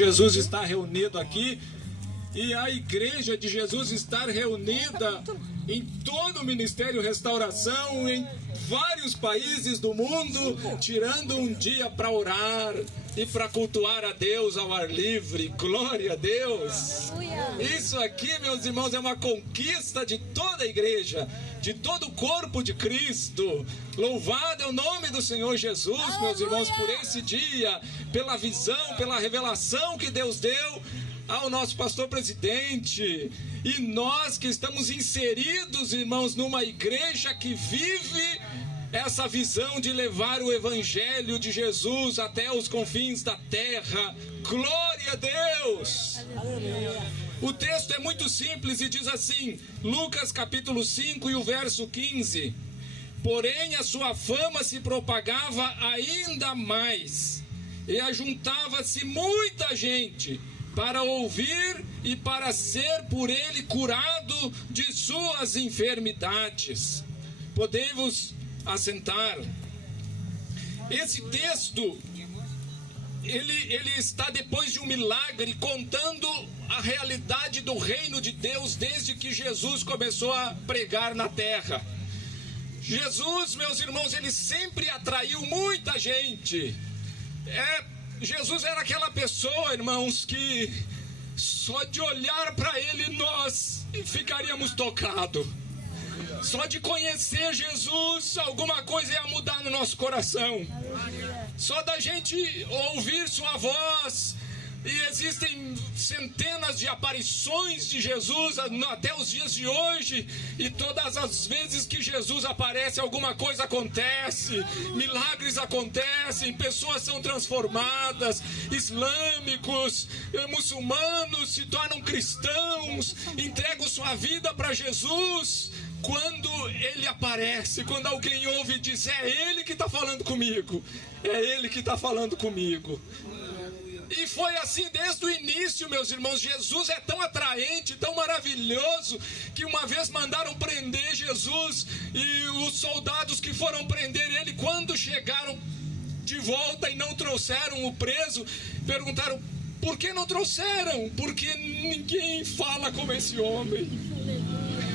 Jesus está reunido aqui e a igreja de Jesus está reunida em todo o Ministério Restauração, em vários países do mundo, tirando um dia para orar e para cultuar a Deus ao ar livre. Glória a Deus! Isso aqui, meus irmãos, é uma conquista de toda a igreja, de todo o corpo de Cristo. Louvado é o nome do Senhor Jesus, meus irmãos, por esse dia, pela visão, pela revelação que Deus deu ao nosso pastor presidente. E nós que estamos inseridos, irmãos, numa igreja que vive essa visão de levar o evangelho de Jesus até os confins da terra. Glória a Deus! O texto é muito simples e diz assim, Lucas capítulo 5 e o verso 15: porém a sua fama se propagava ainda mais, e ajuntava-se muita gente para ouvir e para ser por ele curado de suas enfermidades. Podemos assentar. Esse texto, ele está depois de um milagre, contando a realidade do reino de Deus desde que Jesus começou a pregar na terra. Jesus, meus irmãos, ele sempre atraiu muita gente. Jesus era aquela pessoa, irmãos, que só de olhar para ele nós ficaríamos tocados. Só de conhecer Jesus, alguma coisa ia mudar no nosso coração. Só da gente ouvir sua voz. E existem centenas de aparições de Jesus até os dias de hoje. E todas as vezes que Jesus aparece, alguma coisa acontece. Milagres acontecem, pessoas são transformadas. Islâmicos, muçulmanos se tornam cristãos, entregam sua vida para Jesus. Quando ele aparece, quando alguém ouve e diz, é ele que está falando comigo. É ele que está falando comigo. E foi assim desde o início, meus irmãos. Jesus é tão atraente, tão maravilhoso, que uma vez mandaram prender Jesus. E os soldados que foram prender ele, quando chegaram de volta e não trouxeram o preso, perguntaram, por que não trouxeram? Porque ninguém fala como esse homem.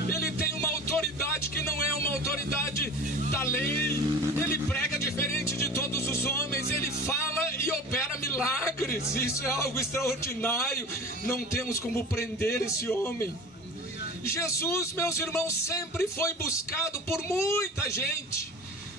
Ele tem uma autoridade que não é uma autoridade da lei. Ele prega diferente de todos os homens. Ele fala e opera milagres. Isso é algo extraordinário. Não temos como prender esse homem. Jesus, meus irmãos, sempre foi buscado por muita gente.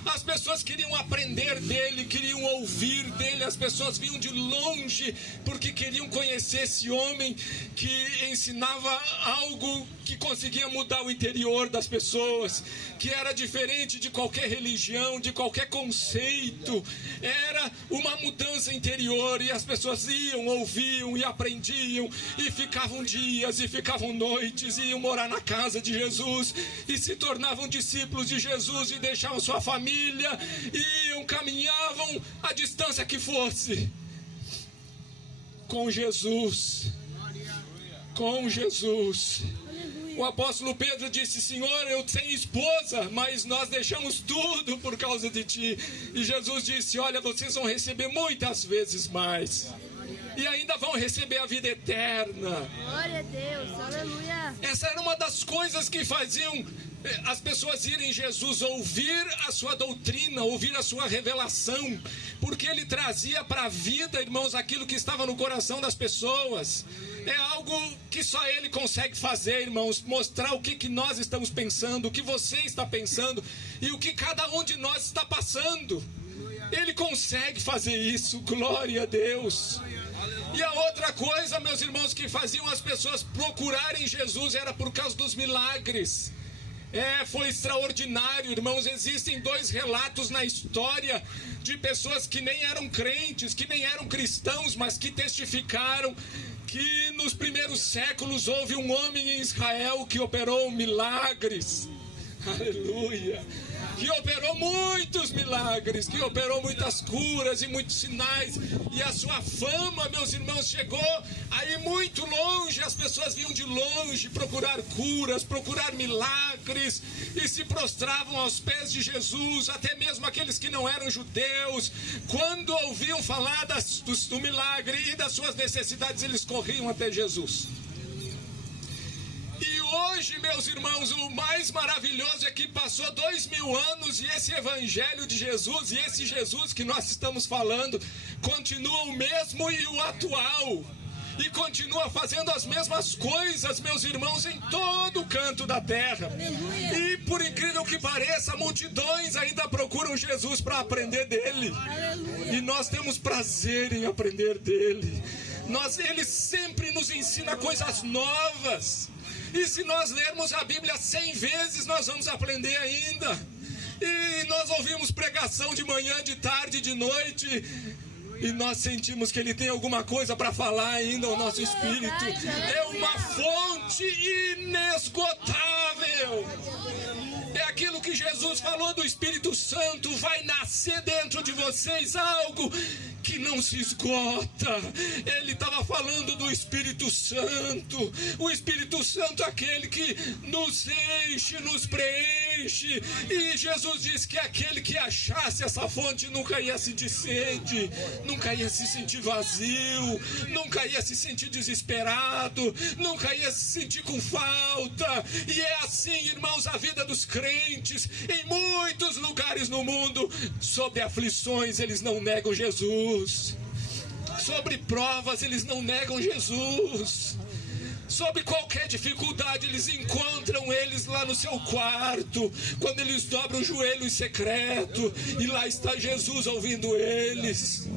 As pessoas queriam aprender dele, queriam ouvir dele. As pessoas vinham de longe porque queriam conhecer esse homem que ensinava algo que conseguia mudar o interior das pessoas, que era diferente de qualquer religião, de qualquer conceito. Era uma mudança interior e as pessoas iam, ouviam e aprendiam e ficavam dias e ficavam noites, e iam morar na casa de Jesus e se tornavam discípulos de Jesus e deixavam sua família. Iam, caminhavam a distância que fosse com Jesus. Com Jesus. O apóstolo Pedro disse, Senhor, eu tenho esposa, mas nós deixamos tudo por causa de ti. E Jesus disse, olha, vocês vão receber muitas vezes mais. E ainda vão receber a vida eterna. Glória a Deus, aleluia. Essa era uma das coisas que faziam as pessoas irem em Jesus, ouvir a sua doutrina, ouvir a sua revelação, porque ele trazia para a vida, irmãos, aquilo que estava no coração das pessoas. É algo que só ele consegue fazer, irmãos, mostrar o que nós estamos pensando, o que você está pensando e o que cada um de nós está passando. Ele consegue fazer isso, glória a Deus. E a outra coisa, meus irmãos, que faziam as pessoas procurarem Jesus era por causa dos milagres. Foi extraordinário, irmãos. Existem dois relatos na história de pessoas que nem eram crentes, que nem eram cristãos, mas que testificaram que nos primeiros séculos houve um homem em Israel que operou milagres. Aleluia. que operou muitos milagres, que operou muitas curas e muitos sinais, e a sua fama, meus irmãos, chegou aí muito longe. As pessoas vinham de longe procurar curas, procurar milagres, e se prostravam aos pés de Jesus. Até mesmo aqueles que não eram judeus, quando ouviam falar do milagre e das suas necessidades, eles corriam até Jesus. E hoje, meus irmãos, o mais maravilhoso é que passou 2000 anos e esse evangelho de Jesus, e esse Jesus que nós estamos falando, continua o mesmo e o atual. E continua fazendo as mesmas coisas, meus irmãos, em todo o canto da terra. Aleluia. E por incrível que pareça, multidões ainda procuram Jesus para aprender dele. Aleluia. E nós temos prazer em aprender dele. Ele sempre nos ensina coisas novas. E se nós lermos a Bíblia 100 vezes, nós vamos aprender ainda. E nós ouvimos pregação de manhã, de tarde, de noite, e nós sentimos que ele tem alguma coisa para falar ainda ao nosso espírito. É uma fonte inesgotável. É aquilo que Jesus falou do Espírito Santo. Vai nascer dentro de vocês algo que não se esgota. Ele estava falando do Espírito Santo. O Espírito Santo é aquele que nos enche, nos preenche. E Jesus disse que aquele que achasse essa fonte nunca ia sentir sede, nunca ia se sentir vazio, nunca ia se sentir desesperado, nunca ia se sentir com falta. E é assim, irmãos, a vida dos crentes. Em muitos lugares no mundo, sobre aflições, eles não negam Jesus. Sobre provas, eles não negam Jesus. Sobre qualquer dificuldade, eles encontram eles lá no seu quarto, quando eles dobram o joelho em secreto, e lá está Jesus ouvindo eles.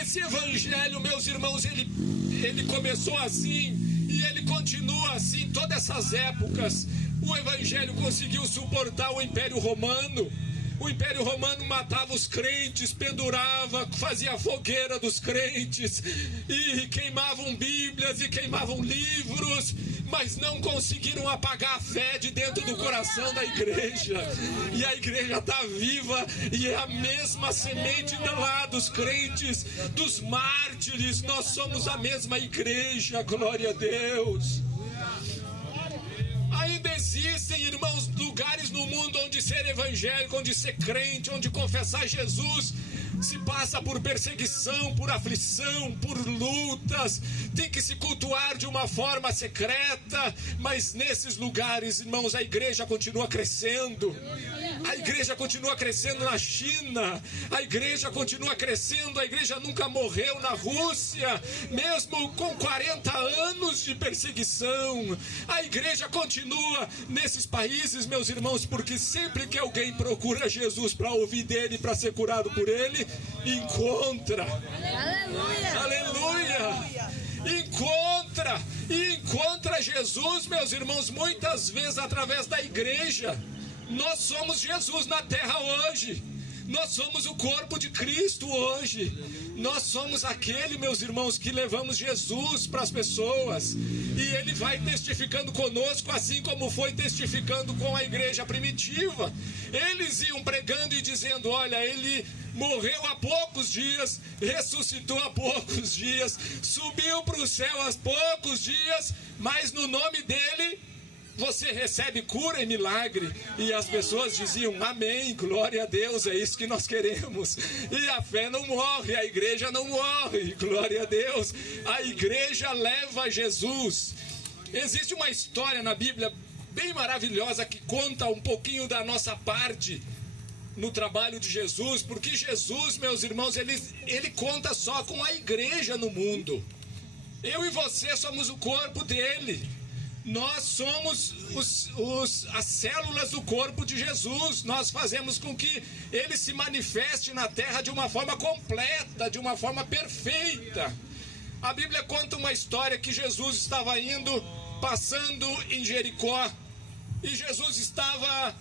Esse evangelho, meus irmãos, ele começou assim, e ele continua assim todas essas épocas. O evangelho conseguiu suportar o Império Romano. O Império Romano matava os crentes, pendurava, fazia fogueira dos crentes, e queimavam Bíblias e queimavam livros, mas não conseguiram apagar a fé de dentro do coração da igreja. E a igreja está viva, e é a mesma semente lá dos crentes, dos mártires. Nós somos a mesma igreja, glória a Deus. Ainda existem, irmãos, lugares no mundo onde ser evangélico, onde ser crente, onde confessar Jesus se passa por perseguição, por aflição, por lutas, tem que se cultuar de uma forma secreta, mas nesses lugares, irmãos, a igreja continua crescendo. A igreja continua crescendo na China, a igreja continua crescendo, a igreja nunca morreu na Rússia, mesmo com 40 anos de perseguição. A igreja continua nesses países, meus irmãos, porque sempre que alguém procura Jesus para ouvir dele, para ser curado por ele, encontra. Aleluia! Aleluia! Encontra Jesus, meus irmãos, muitas vezes através da igreja. Nós somos Jesus na terra hoje. Nós somos o corpo de Cristo hoje. Nós somos aquele, meus irmãos, que levamos Jesus para as pessoas. E ele vai testificando conosco, assim como foi testificando com a igreja primitiva. Eles iam pregando e dizendo: olha, ele morreu há poucos dias, ressuscitou há poucos dias, subiu para o céu há poucos dias, mas no nome dele você recebe cura e milagre. E as pessoas diziam: amém, glória a Deus, é isso que nós queremos. E a fé não morre, a igreja não morre, glória a Deus. A igreja leva Jesus. Existe uma história na Bíblia bem maravilhosa que conta um pouquinho da nossa parte no trabalho de Jesus, porque Jesus, meus irmãos, ele conta só com a igreja no mundo. Eu e você somos o corpo dele. Nós somos as células do corpo de Jesus. Nós fazemos com que ele se manifeste na terra de uma forma completa, de uma forma perfeita. A Bíblia conta uma história que Jesus estava passando em Jericó. E Jesus estava...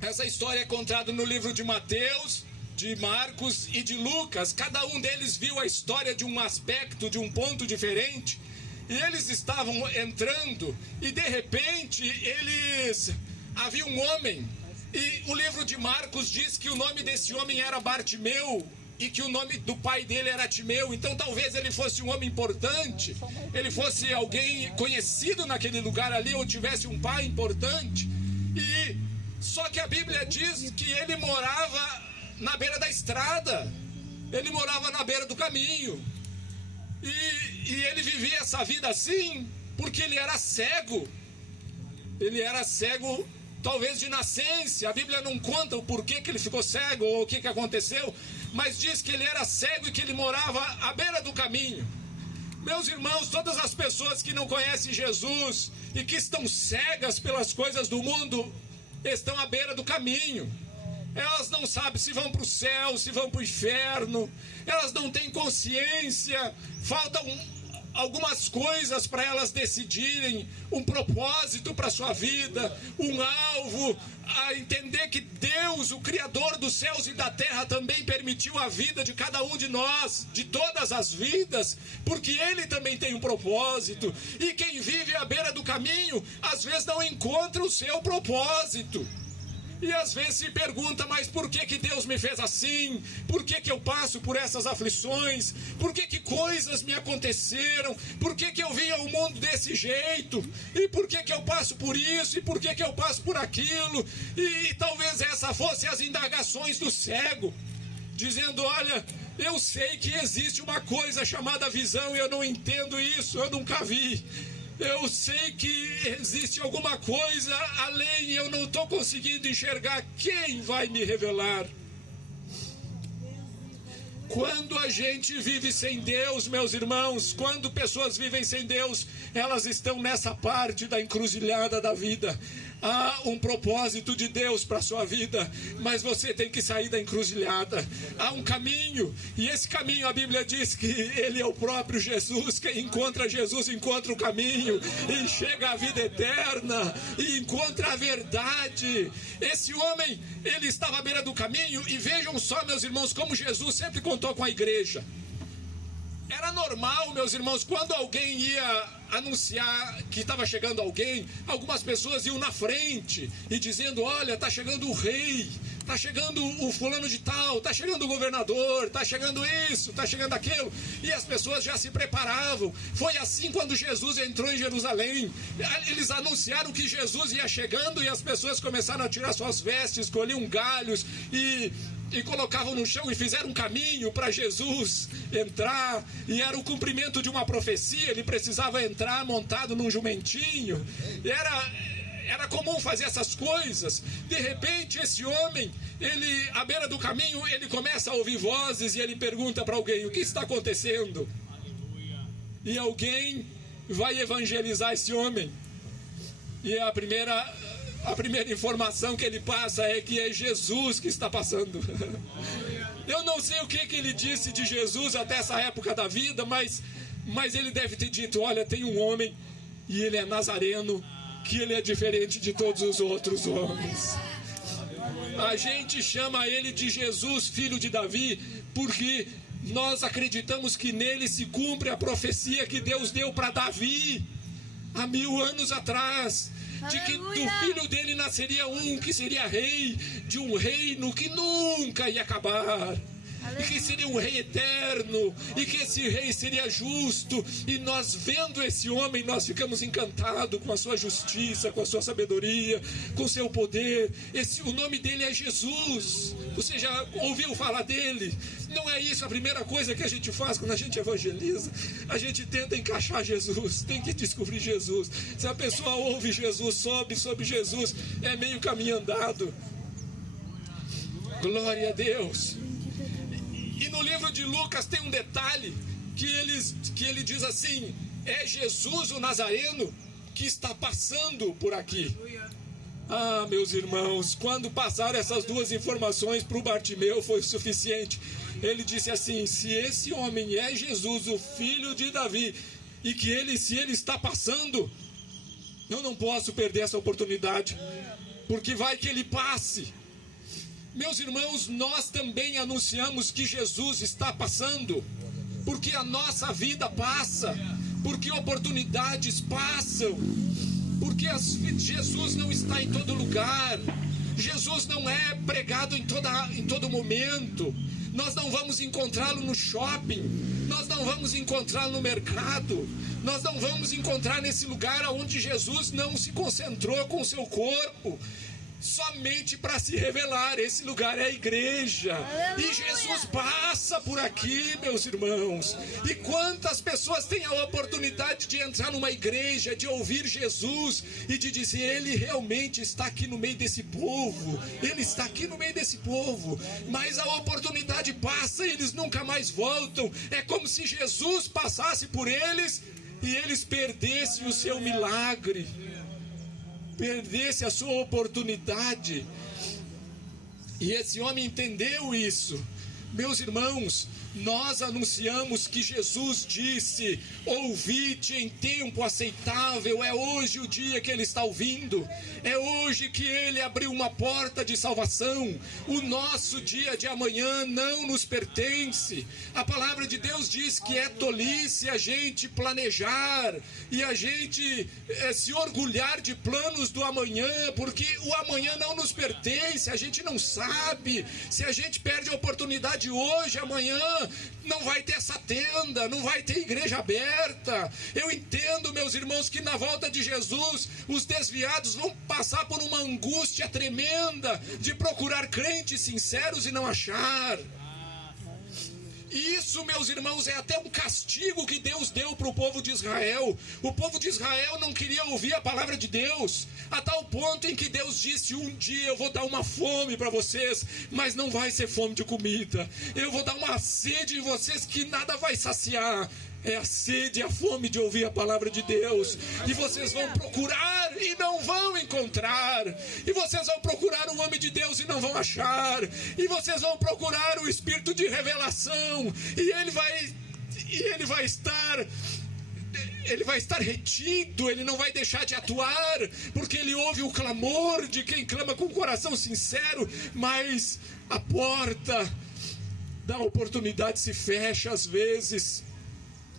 Essa história é contada no livro de Mateus, de Marcos e de Lucas. Cada um deles viu a história de um aspecto, de um ponto diferente. E eles estavam entrando e de repente havia um homem, e o livro de Marcos diz que o nome desse homem era Bartimeu, e que o nome do pai dele era Timeu. Então talvez ele fosse um homem importante, ele fosse alguém conhecido naquele lugar ali, ou tivesse um pai importante. E só que a Bíblia diz que ele morava na beira da estrada, ele morava na beira do caminho, e ele vivia essa vida assim porque ele era cego. Ele era cego talvez de nascença. A Bíblia não conta o porquê que ele ficou cego ou o que aconteceu, mas diz que ele era cego e que ele morava à beira do caminho. Meus irmãos, todas as pessoas que não conhecem Jesus e que estão cegas pelas coisas do mundo estão à beira do caminho. Elas não sabem se vão para o céu, se vão para o inferno, elas não têm consciência, faltam algumas coisas para elas decidirem, um propósito para a sua vida, um alvo, a entender que Deus, o Criador dos céus e da terra, também permitiu a vida de cada um de nós, de todas as vidas, porque Ele também tem um propósito. E quem vive à beira do caminho, às vezes não encontra o seu propósito. E às vezes se pergunta, mas por que Deus me fez assim? Por que eu passo por essas aflições? Por que coisas me aconteceram? Por que eu vim ao mundo desse jeito? E por que eu passo por isso? E por que eu passo por aquilo? E talvez essa fosse as indagações do cego, dizendo, olha, eu sei que existe uma coisa chamada visão e eu não entendo isso, eu nunca vi. Eu sei que existe alguma coisa além e eu não estou conseguindo enxergar. Quem vai me revelar? Quando a gente vive sem Deus, meus irmãos, quando pessoas vivem sem Deus, elas estão nessa parte da encruzilhada da vida. Há um propósito de Deus para a sua vida, mas você tem que sair da encruzilhada. Há um caminho, e esse caminho a Bíblia diz que Ele é o próprio Jesus. Quem encontra Jesus encontra o caminho e chega à vida eterna e encontra a verdade. Esse homem, ele estava à beira do caminho, e vejam só, meus irmãos, como Jesus sempre contou com a igreja. Era normal, meus irmãos, quando alguém ia anunciar que estava chegando alguém, algumas pessoas iam na frente e dizendo, olha, está chegando o rei, está chegando o fulano de tal, está chegando o governador, está chegando isso, está chegando aquilo, e as pessoas já se preparavam. Foi assim quando Jesus entrou em Jerusalém. Eles anunciaram que Jesus ia chegando e as pessoas começaram a tirar suas vestes, colhiam galhos e colocavam no chão e fizeram um caminho para Jesus entrar, e era o cumprimento de uma profecia. Ele precisava entrar montado num jumentinho. Era comum fazer essas coisas. De repente esse homem, ele à beira do caminho, ele começa a ouvir vozes e ele pergunta para alguém, o que está acontecendo? E alguém vai evangelizar esse homem, e a primeira informação que ele passa é que é Jesus que está passando. Eu não sei o que ele disse de Jesus até essa época da vida, mas ele deve ter dito, olha, tem um homem e ele é nazareno, que ele é diferente de todos os outros homens. A gente chama ele de Jesus, filho de Davi, porque nós acreditamos que nele se cumpre a profecia que Deus deu para Davi há 1000 anos atrás, de que do filho dele nasceria um que seria rei de um reino que nunca ia acabar, e que seria um rei eterno, e que esse rei seria justo. E nós, vendo esse homem, nós ficamos encantados com a sua justiça, com a sua sabedoria, com o seu poder. O nome dele é Jesus. Você já ouviu falar dele? Não é isso a primeira coisa que a gente faz quando a gente evangeliza? A gente tenta encaixar Jesus, tem que descobrir Jesus. Se a pessoa ouve Jesus, sobe sobre Jesus, é meio caminho andado. Glória a Deus. E no livro de Lucas tem um detalhe que ele diz assim, é Jesus o Nazareno que está passando por aqui. Ah, meus irmãos, quando passaram essas duas informações para o Bartimeu, foi o suficiente. Ele disse assim, se esse homem é Jesus, o filho de Davi, e que se ele está passando, eu não posso perder essa oportunidade, porque vai que ele passe. Meus irmãos, nós também anunciamos que Jesus está passando, porque a nossa vida passa, porque oportunidades passam, porque Jesus não está em todo lugar. Jesus não é pregado em todo momento. Nós não vamos encontrá-lo no shopping, nós não vamos encontrá-lo no mercado, nós não vamos encontrar nesse lugar onde Jesus não se concentrou com o seu corpo, somente para se revelar. Esse lugar é a igreja. Aleluia. E Jesus passa por aqui, meus irmãos. E quantas pessoas têm a oportunidade de entrar numa igreja, de ouvir Jesus e de dizer: Ele realmente está aqui no meio desse povo, Ele está aqui no meio desse povo. Mas a oportunidade passa e eles nunca mais voltam. É como se Jesus passasse por eles e eles perdessem o seu milagre, perdesse a sua oportunidade. E esse homem entendeu isso. Meus irmãos, nós anunciamos que Jesus disse: ouvite em tempo aceitável. É hoje o dia que Ele está ouvindo. É hoje que Ele abriu uma porta de salvação. O nosso dia de amanhã não nos pertence. A palavra de Deus diz que é tolice a gente planejar e a gente se orgulhar de planos do amanhã, porque o amanhã não nos pertence. A gente não sabe. Se a gente perde a oportunidade hoje, amanhã não vai ter essa tenda, não vai ter igreja aberta. Eu entendo, meus irmãos, que na volta de Jesus os desviados vão passar por uma angústia tremenda de procurar crentes sinceros e não achar. Isso, meus irmãos, é até um castigo que Deus deu para o povo de Israel. O povo de Israel não queria ouvir a palavra de Deus, a tal ponto em que Deus disse: um dia eu vou dar uma fome para vocês, mas não vai ser fome de comida. Eu vou dar uma sede em vocês que nada vai saciar. É a sede e a fome de ouvir a palavra de Deus. E vocês vão procurar e não vão encontrar. E vocês vão procurar o homem de Deus e não vão achar. E vocês vão procurar o Espírito de revelação. E ele vai estar retido, ele não vai deixar de atuar, porque ele ouve o clamor de quem clama com o coração sincero. Mas a porta da oportunidade se fecha às vezes.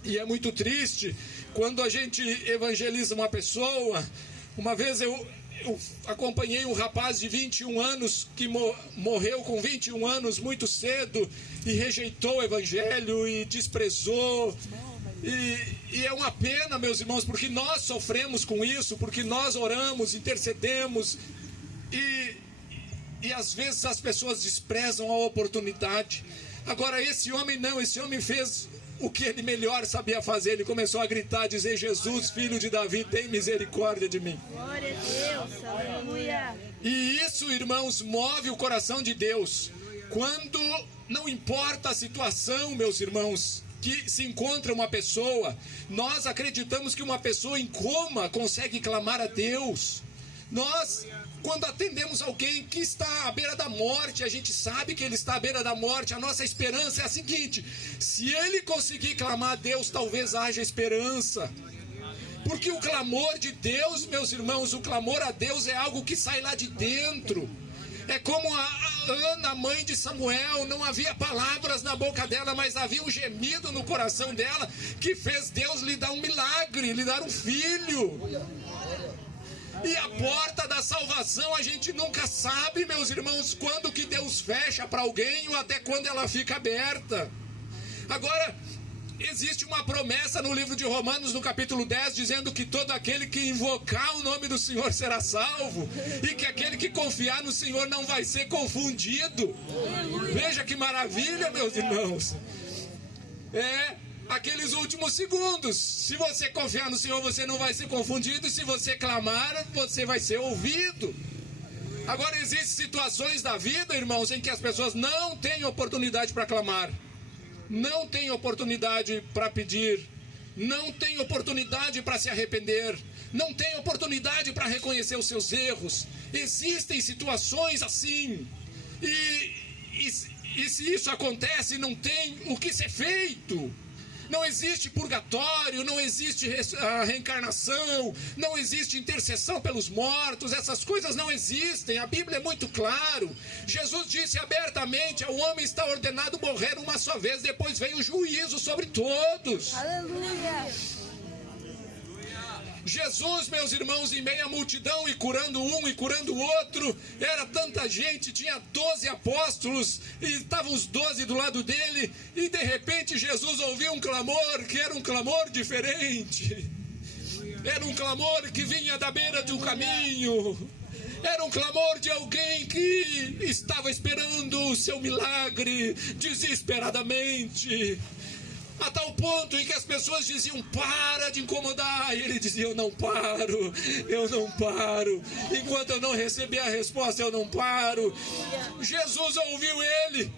E é muito triste quando a gente evangeliza uma pessoa. Uma vez eu acompanhei um rapaz de 21 anos que morreu com 21 anos muito cedo e rejeitou o evangelho e desprezou. E é uma pena, meus irmãos, porque nós sofremos com isso, porque nós oramos, intercedemos e às vezes as pessoas desprezam a oportunidade. Agora esse homem não, esse homem fez o que ele melhor sabia fazer. Ele começou a gritar, dizer: Jesus, filho de Davi, tem misericórdia de mim. Glória a Deus, aleluia. E isso, irmãos, move o coração de Deus. Quando não importa a situação, meus irmãos, que se encontra uma pessoa, nós acreditamos que uma pessoa em coma consegue clamar a Deus. Nós, quando atendemos alguém que está à beira da morte, a gente sabe que ele está à beira da morte, a nossa esperança é a seguinte: se ele conseguir clamar a Deus, talvez haja esperança. Porque o clamor de Deus, meus irmãos, o clamor a Deus é algo que sai lá de dentro. É como a Ana, mãe de Samuel, não havia palavras na boca dela, mas havia um gemido no coração dela que fez Deus lhe dar um milagre, lhe dar um filho. E a porta da salvação a gente nunca sabe, meus irmãos, quando que Deus fecha para alguém ou até quando ela fica aberta. Agora, existe uma promessa no livro de Romanos, no capítulo 10, dizendo que todo aquele que invocar o nome do Senhor será salvo, e que aquele que confiar no Senhor não vai ser confundido. Veja que maravilha, meus irmãos. Aqueles últimos segundos, se você confiar no Senhor, você não vai ser confundido, e se você clamar, você vai ser ouvido. Agora, existem situações da vida, irmãos, em que as pessoas não têm oportunidade para clamar, não têm oportunidade para pedir, não têm oportunidade para se arrepender, não têm oportunidade para reconhecer os seus erros. Existem situações assim, e se isso acontece, não tem o que ser feito. Não existe purgatório, não existe a reencarnação, não existe intercessão pelos mortos, essas coisas não existem. A Bíblia é muito claro. Jesus disse abertamente: ao homem está ordenado morrer uma só vez, depois vem o juízo sobre todos. Aleluia. Jesus, meus irmãos, em meio à multidão e curando um e curando o outro, era tanta gente, tinha 12 apóstolos e estavam os 12 do lado dele, e de repente Jesus ouviu um clamor que era um clamor diferente. Era um clamor que vinha da beira de um caminho. Era um clamor de alguém que estava esperando o seu milagre desesperadamente. A tal ponto em que as pessoas diziam: para de incomodar. E ele dizia: eu não paro. Enquanto eu não receber a resposta, eu não paro. Jesus ouviu ele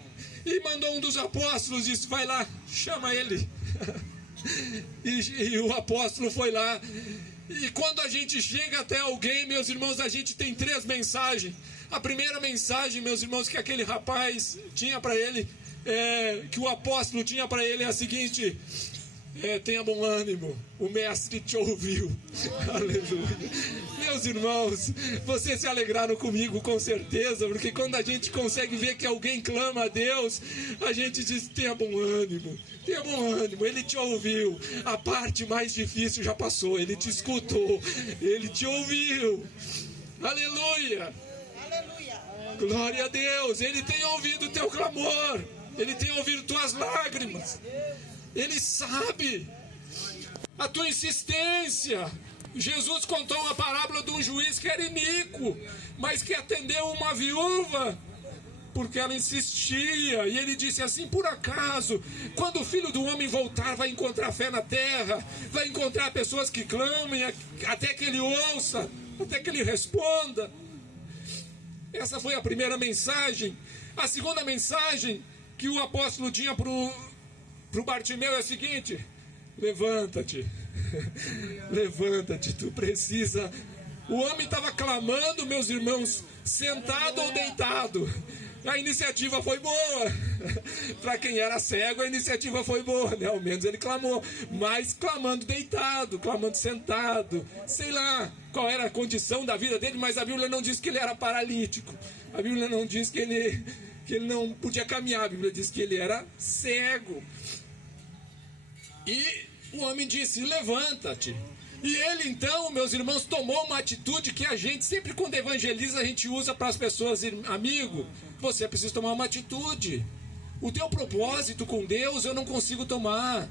e mandou um dos apóstolos, disse: vai lá, chama ele. E o apóstolo foi lá. E quando a gente chega até alguém, meus irmãos, a gente tem 3 mensagens. A primeira mensagem, meus irmãos, que aquele rapaz tinha para ele, que o apóstolo tinha para ele, é a seguinte: tenha bom ânimo, o mestre te ouviu. Aleluia. Meus irmãos, vocês se alegraram comigo com certeza, porque quando a gente consegue ver que alguém clama a Deus, a gente diz: tenha bom ânimo, ele te ouviu. A parte mais difícil já passou, ele te escutou, ele te ouviu. Aleluia. Glória a Deus, ele tem ouvido o teu clamor, ele tem ouvido tuas lágrimas, ele sabe a tua insistência. Jesus contou uma parábola de um juiz que era iníquo, mas que atendeu uma viúva porque ela insistia, e ele disse assim: por acaso, quando o Filho do Homem voltar, vai encontrar fé na terra, vai encontrar pessoas que clamem até que ele ouça, até que ele responda. Essa foi a primeira mensagem. A segunda mensagem que o apóstolo tinha para o Bartimeu é a seguinte: levanta-te, levanta-te, tu precisa. O homem estava clamando, meus irmãos, sentado ou deitado. A iniciativa foi boa. Para quem era cego, a iniciativa foi boa, né? Ao menos ele clamou. Mas clamando deitado, clamando sentado, sei lá qual era a condição da vida dele, mas a Bíblia não diz que ele era paralítico. A Bíblia não diz que ele não podia caminhar. A Bíblia diz que ele era cego. E o homem disse: levanta-te. E ele então, meus irmãos, tomou uma atitude que a gente sempre, quando evangeliza, a gente usa para as pessoas: amigo, você precisa tomar uma atitude. O teu propósito com Deus eu não consigo tomar.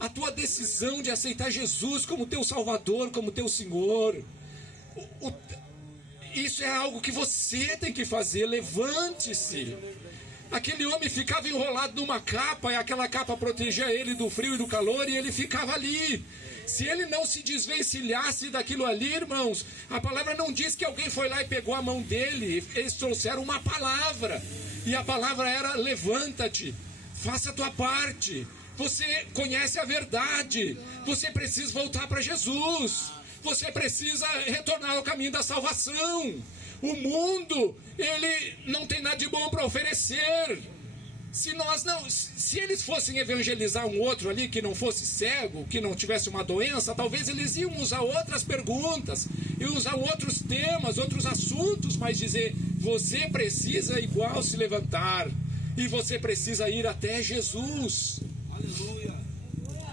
A tua decisão de aceitar Jesus como teu Salvador, como teu Senhor, isso é algo que você tem que fazer. Levante-se. Aquele homem ficava enrolado numa capa, e aquela capa protegia ele do frio e do calor, e ele ficava ali. Se ele não se desvencilhasse daquilo ali, irmãos, a palavra não diz que alguém foi lá e pegou a mão dele. Eles trouxeram uma palavra, e a palavra era: levanta-te, faça a tua parte. Você conhece a verdade, você precisa voltar para Jesus, você precisa retornar ao caminho da salvação. O mundo, ele não tem nada de bom para oferecer. Se eles fossem evangelizar um outro ali que não fosse cego, que não tivesse uma doença, talvez eles iam usar outras perguntas, iam usar outros temas, outros assuntos, mas dizer: você precisa igual se levantar, e você precisa ir até Jesus. Aleluia.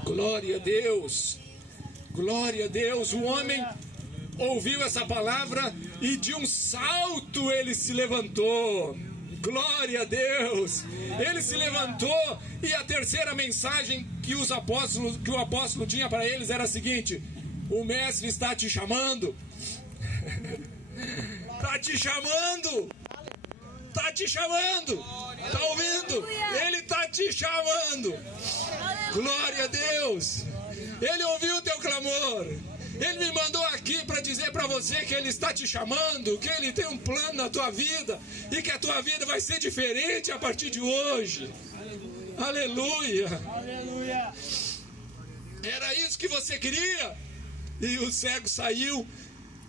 Glória a Deus. Glória a Deus. O homem ouviu essa palavra e de um salto ele se levantou. Glória a Deus. Ele se levantou, e a terceira mensagem que o apóstolo tinha para eles era a seguinte: o mestre está te chamando. Está te chamando. Está te chamando. Está ouvindo? Ele está te chamando. Glória a Deus. Ele ouviu o teu clamor. Ele me mandou aqui para dizer para você que Ele está te chamando, que Ele tem um plano na tua vida, e que a tua vida vai ser diferente a partir de hoje. Aleluia. Aleluia. Era isso que você queria? E o cego saiu.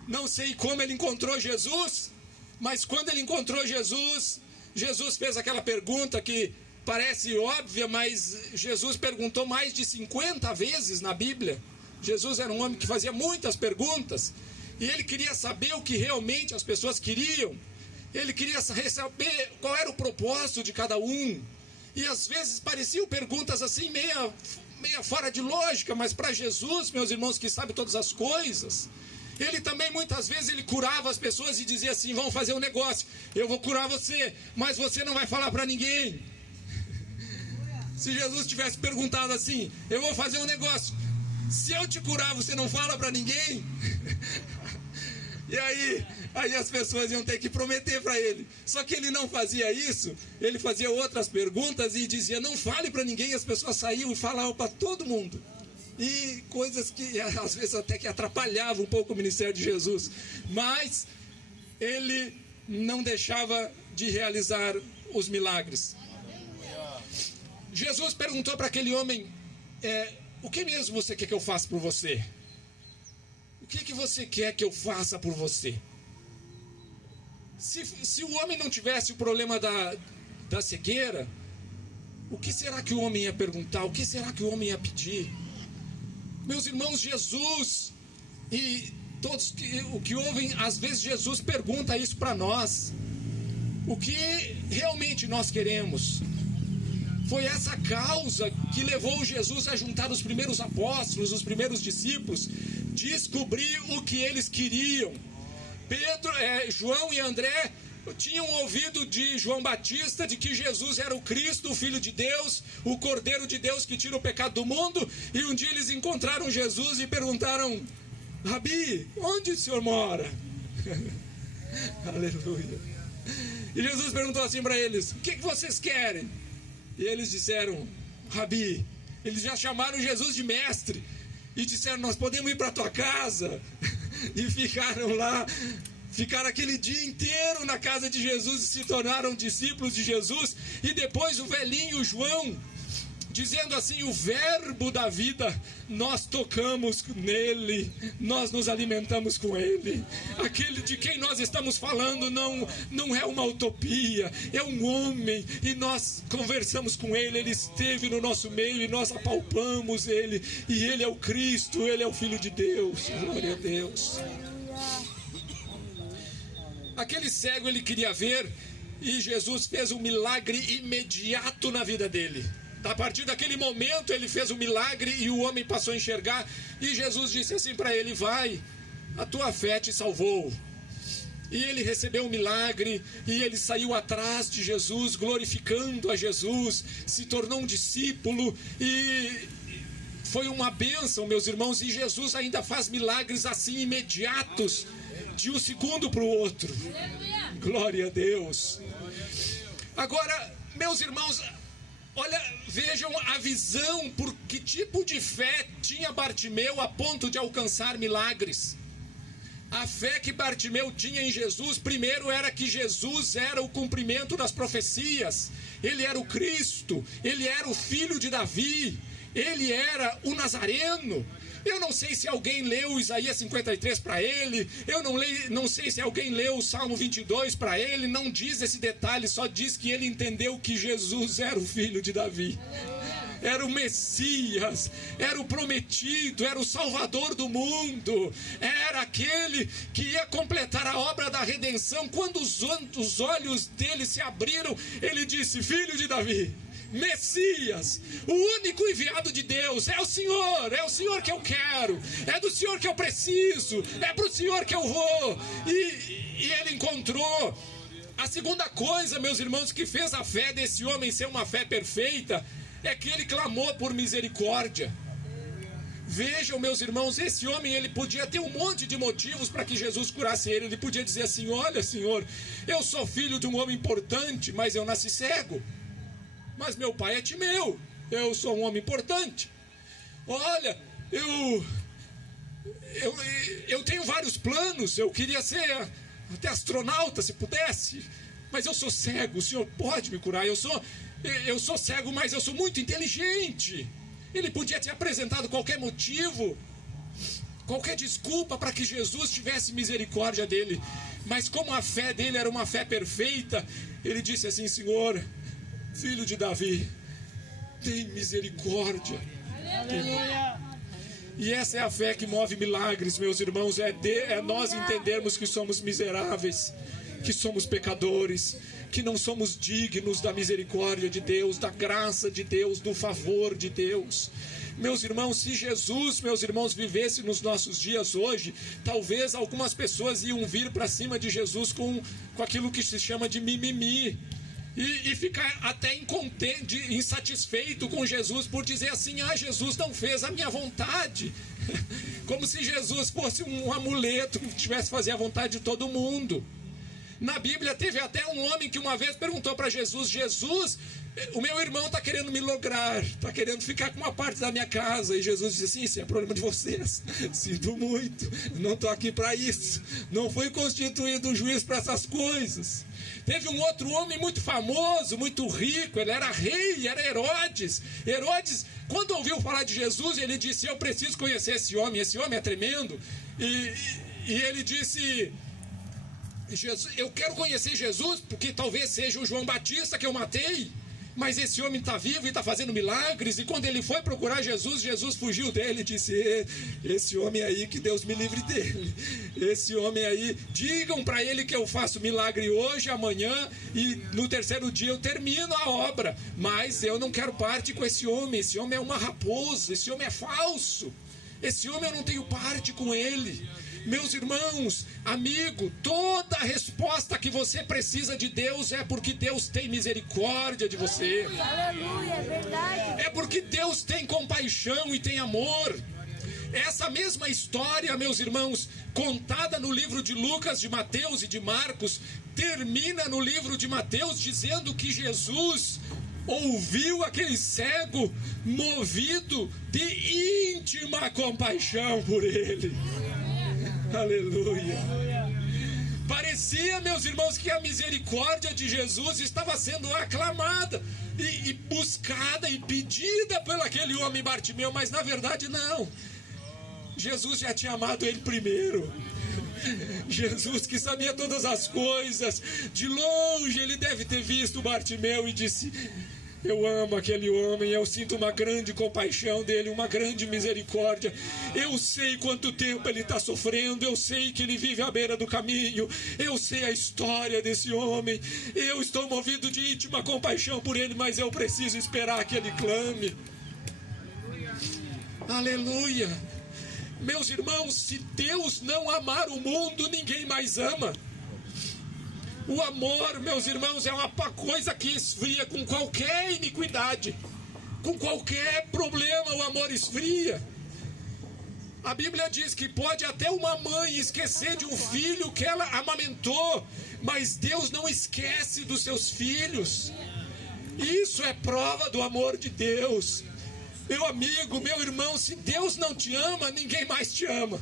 Não sei como ele encontrou Jesus, mas quando ele encontrou Jesus, Jesus fez aquela pergunta que parece óbvia, mas Jesus perguntou mais de 50 vezes na Bíblia. Jesus era um homem que fazia muitas perguntas, e ele queria saber o que realmente as pessoas queriam. Ele queria saber qual era o propósito de cada um. E às vezes pareciam perguntas assim meio fora de lógica, mas para Jesus, meus irmãos, que sabe todas as coisas, ele também muitas vezes ele curava as pessoas e dizia assim: vamos fazer um negócio, eu vou curar você, mas você não vai falar para ninguém. Se Jesus tivesse perguntado assim: eu vou fazer um negócio, se eu te curar você não fala para ninguém? E aí as pessoas iam ter que prometer para ele. Só que ele não fazia isso. Ele fazia outras perguntas e dizia: não fale para ninguém. As pessoas saíam e falavam para todo mundo. E coisas que às vezes até que atrapalhavam um pouco o ministério de Jesus. Mas ele não deixava de realizar os milagres. Jesus perguntou para aquele homem: o que mesmo você quer que eu faça por você? O que você quer que eu faça por você? Se o homem não tivesse o problema da cegueira, o que será que o homem ia perguntar? O que será que o homem ia pedir? Meus irmãos, Jesus e todos o que ouvem, às vezes Jesus pergunta isso para nós. O que realmente nós queremos? Foi essa causa que levou Jesus a juntar os primeiros apóstolos, os primeiros discípulos, descobrir o que eles queriam. João e André tinham ouvido de João Batista de que Jesus era o Cristo, o Filho de Deus, o Cordeiro de Deus que tira o pecado do mundo. E um dia eles encontraram Jesus e perguntaram: Rabi, onde o senhor mora? Aleluia. E Jesus perguntou assim para eles: o que vocês querem? E eles disseram: Rabi. Eles já chamaram Jesus de mestre e disseram: nós podemos ir para a tua casa? E ficaram lá, ficaram aquele dia inteiro na casa de Jesus e se tornaram discípulos de Jesus. E depois o velhinho João, dizendo assim: o verbo da vida, nós tocamos nele, nós nos alimentamos com ele. Aquele de quem nós estamos falando não é uma utopia, é um homem, e nós conversamos com ele, ele esteve no nosso meio e nós apalpamos ele, e ele é o Cristo, ele é o Filho de Deus. Glória a Deus. Aquele cego, ele queria ver, e Jesus fez um milagre imediato na vida dele. A partir daquele momento ele fez um milagre e o homem passou a enxergar. E Jesus disse assim para ele: vai, a tua fé te salvou. E ele recebeu um milagre e ele saiu atrás de Jesus, glorificando a Jesus, se tornou um discípulo e foi uma bênção, meus irmãos. E Jesus ainda faz milagres assim imediatos, de um segundo para o outro. Glória a Deus. Agora, meus irmãos, olha, vejam a visão, por que tipo de fé tinha Bartimeu a ponto de alcançar milagres. A fé que Bartimeu tinha em Jesus, primeiro, era que Jesus era o cumprimento das profecias. Ele era o Cristo, ele era o filho de Davi, ele era o Nazareno. Eu não sei se alguém leu Isaías 53 para ele, não sei se alguém leu o Salmo 22 para ele, não diz esse detalhe, só diz que ele entendeu que Jesus era o filho de Davi, era o Messias, era o prometido, era o Salvador do mundo, era aquele que ia completar a obra da redenção. Quando os olhos dele se abriram, ele disse: filho de Davi, Messias, o único enviado de Deus, é o Senhor que eu quero, é do Senhor que eu preciso, é para o Senhor que eu vou. E ele encontrou. A segunda coisa, meus irmãos, que fez a fé desse homem ser uma fé perfeita, é que ele clamou por misericórdia. Vejam, meus irmãos, esse homem, ele podia ter um monte de motivos para que Jesus curasse ele. Ele podia dizer assim: olha, Senhor, eu sou filho de um homem importante, mas eu nasci cego. Mas meu pai é Timeu, eu sou um homem importante. Olha, eu tenho vários planos, eu queria ser até astronauta se pudesse, mas eu sou cego, o Senhor pode me curar. Eu sou cego, mas eu sou muito inteligente. Ele podia ter apresentado qualquer motivo, qualquer desculpa para que Jesus tivesse misericórdia dele. Mas como a fé dele era uma fé perfeita, ele disse assim: Senhor, filho de Davi, tem misericórdia. E essa é a fé que move milagres, meus irmãos. É nós entendermos que somos miseráveis, que somos pecadores, que não somos dignos da misericórdia de Deus, da graça de Deus, do favor de Deus. Meus irmãos, se Jesus, meus irmãos, vivesse nos nossos dias hoje, talvez algumas pessoas iam vir para cima de Jesus com aquilo que se chama de mimimi. E ficar até insatisfeito com Jesus por dizer assim: Jesus não fez a minha vontade. Como se Jesus fosse um amuleto que tivesse que fazer a vontade de todo mundo. Na Bíblia teve até um homem que uma vez perguntou para Jesus: Jesus, o meu irmão está querendo me lograr, está querendo ficar com uma parte da minha casa. E Jesus disse assim: isso é problema de vocês, sinto muito, não estou aqui para isso, não fui constituído um juiz para essas coisas. Teve um outro homem muito famoso, muito rico, ele era rei, era Herodes. Herodes, quando ouviu falar de Jesus, ele disse: eu preciso conhecer esse homem é tremendo. E ele disse: eu quero conhecer Jesus, porque talvez seja o João Batista que eu matei, mas esse homem está vivo e está fazendo milagres. E quando ele foi procurar Jesus, Jesus fugiu dele e disse: esse homem aí, que Deus me livre dele, esse homem aí, digam para ele que eu faço milagre hoje, amanhã, e no terceiro dia eu termino a obra, mas eu não quero parte com esse homem é uma raposa, esse homem é falso, esse homem eu não tenho parte com ele. Meus irmãos, amigo, toda a resposta que você precisa de Deus é porque Deus tem misericórdia de você. Aleluia, é verdade. É porque Deus tem compaixão e tem amor. Essa mesma história, meus irmãos, contada no livro de Lucas, de Mateus e de Marcos, termina no livro de Mateus dizendo que Jesus ouviu aquele cego movido de íntima compaixão por ele. Aleluia. Parecia, meus irmãos, que a misericórdia de Jesus estava sendo aclamada e buscada e pedida por aquele homem Bartimeu, mas na verdade não. Jesus já tinha amado ele primeiro. Jesus, que sabia todas as coisas, de longe ele deve ter visto Bartimeu e disse: eu amo aquele homem, eu sinto uma grande compaixão dele, uma grande misericórdia. Eu sei quanto tempo ele está sofrendo, eu sei que ele vive à beira do caminho, eu sei a história desse homem, eu estou movido de íntima compaixão por ele, mas eu preciso esperar que ele clame. Aleluia. Meus irmãos, se Deus não amar o mundo, ninguém mais ama. O amor, meus irmãos, é uma coisa que esfria com qualquer iniquidade, com qualquer problema, o amor esfria. A Bíblia diz que pode até uma mãe esquecer de um filho que ela amamentou, mas Deus não esquece dos seus filhos. Isso é prova do amor de Deus. Meu amigo, meu irmão, se Deus não te ama, ninguém mais te ama.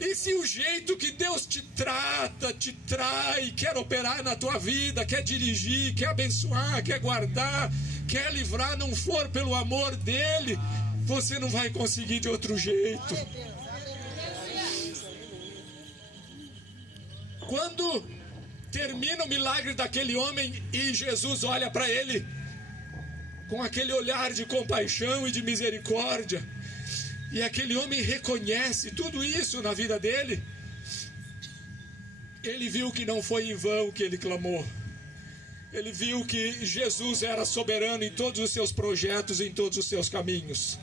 E se o jeito que Deus te trata, te trai, quer operar na tua vida, quer dirigir, quer abençoar, quer guardar, quer livrar, não for pelo amor dele, você não vai conseguir de outro jeito. Quando termina o milagre daquele homem e Jesus olha para ele com aquele olhar de compaixão e de misericórdia, e aquele homem reconhece tudo isso na vida dele, ele viu que não foi em vão que ele clamou. Ele viu que Jesus era soberano em todos os seus projetos, em todos os seus caminhos.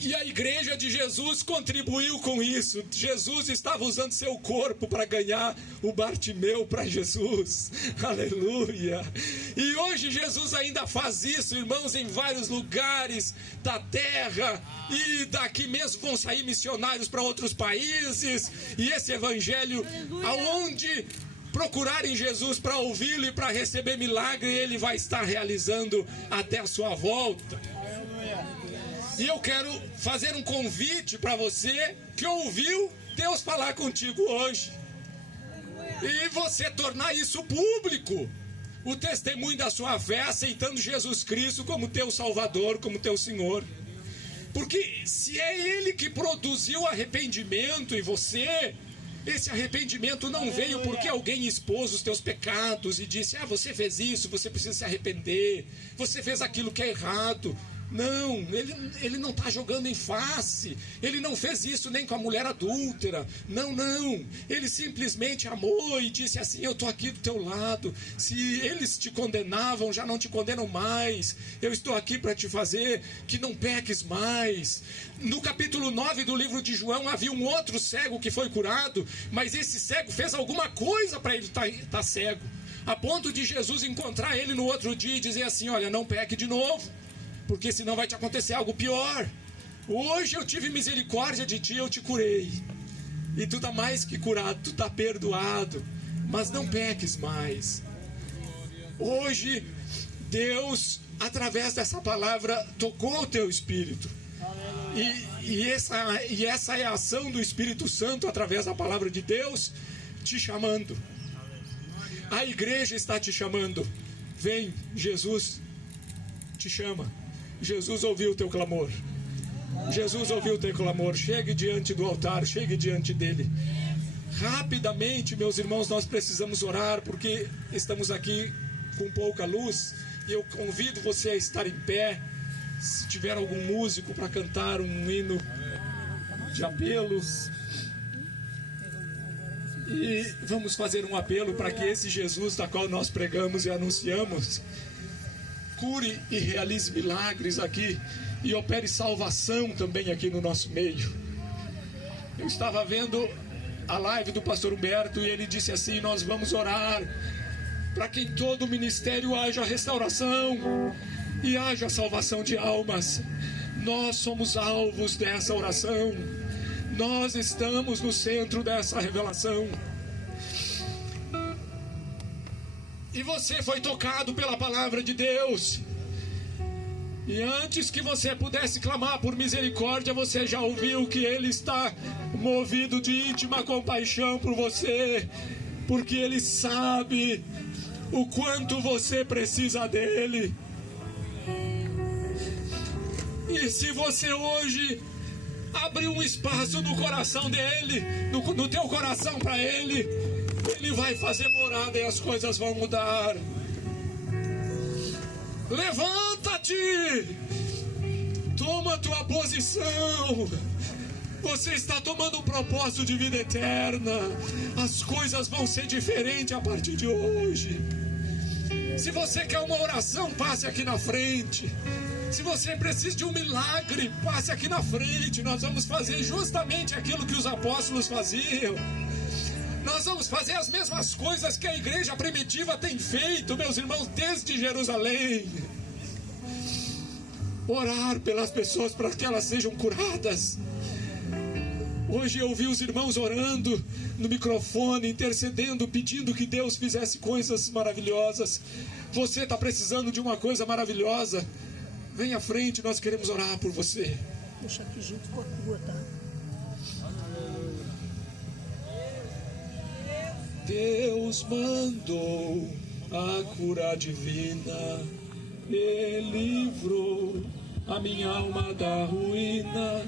E a igreja de Jesus contribuiu com isso. Jesus estava usando seu corpo para ganhar o Bartimeu para Jesus. Aleluia. E hoje Jesus ainda faz isso, irmãos, em vários lugares da terra. E daqui mesmo vão sair missionários para outros países. E esse evangelho, aonde procurarem Jesus para ouvi-lo e para receber milagre, ele vai estar realizando até a sua volta. E eu quero fazer um convite para você que ouviu Deus falar contigo hoje. E você tornar isso público. O testemunho da sua fé, aceitando Jesus Cristo como teu Salvador, como teu Senhor. Porque se é Ele que produziu arrependimento em você, esse arrependimento não veio porque alguém expôs os teus pecados e disse: você fez isso, você precisa se arrepender, você fez aquilo que é errado. Não, ele não está jogando em face. Ele não fez isso nem com a mulher adúltera. Não. Ele simplesmente amou e disse assim: eu estou aqui do teu lado. Se eles te condenavam, já não te condenam mais. Eu estou aqui para te fazer que não peques mais. No capítulo 9 do livro de João havia um outro cego que foi curado, mas esse cego fez alguma coisa para ele estar cego, a ponto de Jesus encontrar ele no outro dia e dizer assim: olha, não peque de novo, porque senão vai te acontecer algo pior. Hoje eu tive misericórdia de ti, eu te curei. E tu está mais que curado, tu está perdoado. Mas não peques mais. Hoje, Deus, através dessa palavra, tocou o teu espírito. E essa é a ação do Espírito Santo, através da palavra de Deus, te chamando. A igreja está te chamando. Vem, Jesus te chama. Jesus ouviu o teu clamor. Jesus ouviu o teu clamor. Chegue diante do altar, chegue diante dele. Rapidamente, meus irmãos, nós precisamos orar, porque estamos aqui com pouca luz. E eu convido você a estar em pé. Se tiver algum músico para cantar um hino de apelos. E vamos fazer um apelo para que esse Jesus da qual nós pregamos e anunciamos cure e realize milagres aqui e opere salvação também aqui no nosso meio. Eu estava vendo a live do pastor Humberto e ele disse assim: nós vamos orar para que em todo o ministério haja restauração e haja salvação de almas. Nós somos alvos dessa oração. Nós estamos no centro dessa revelação. E você foi tocado pela palavra de Deus. E antes que você pudesse clamar por misericórdia, você já ouviu que Ele está movido de íntima compaixão por você, porque Ele sabe o quanto você precisa dEle. E se você hoje abrir um espaço no coração dEle, no teu coração para Ele, Ele vai fazer morada e as coisas vão mudar. Levanta-te, toma a tua posição. Você está tomando um propósito de vida eterna. As coisas vão ser diferentes a partir de hoje. Se você quer uma oração, passe aqui na frente. Se você precisa de um milagre, passe aqui na frente. Nós vamos fazer justamente aquilo que os apóstolos faziam. Nós vamos fazer as mesmas coisas que a igreja primitiva tem feito, meus irmãos, desde Jerusalém. Orar pelas pessoas para que elas sejam curadas. Hoje eu vi os irmãos orando no microfone, intercedendo, pedindo que Deus fizesse coisas maravilhosas. Você está precisando de uma coisa maravilhosa? Vem à frente, nós queremos orar por você. Deixa aqui junto com a tua, tá? Deus mandou a cura divina, Ele livrou a minha alma da ruína.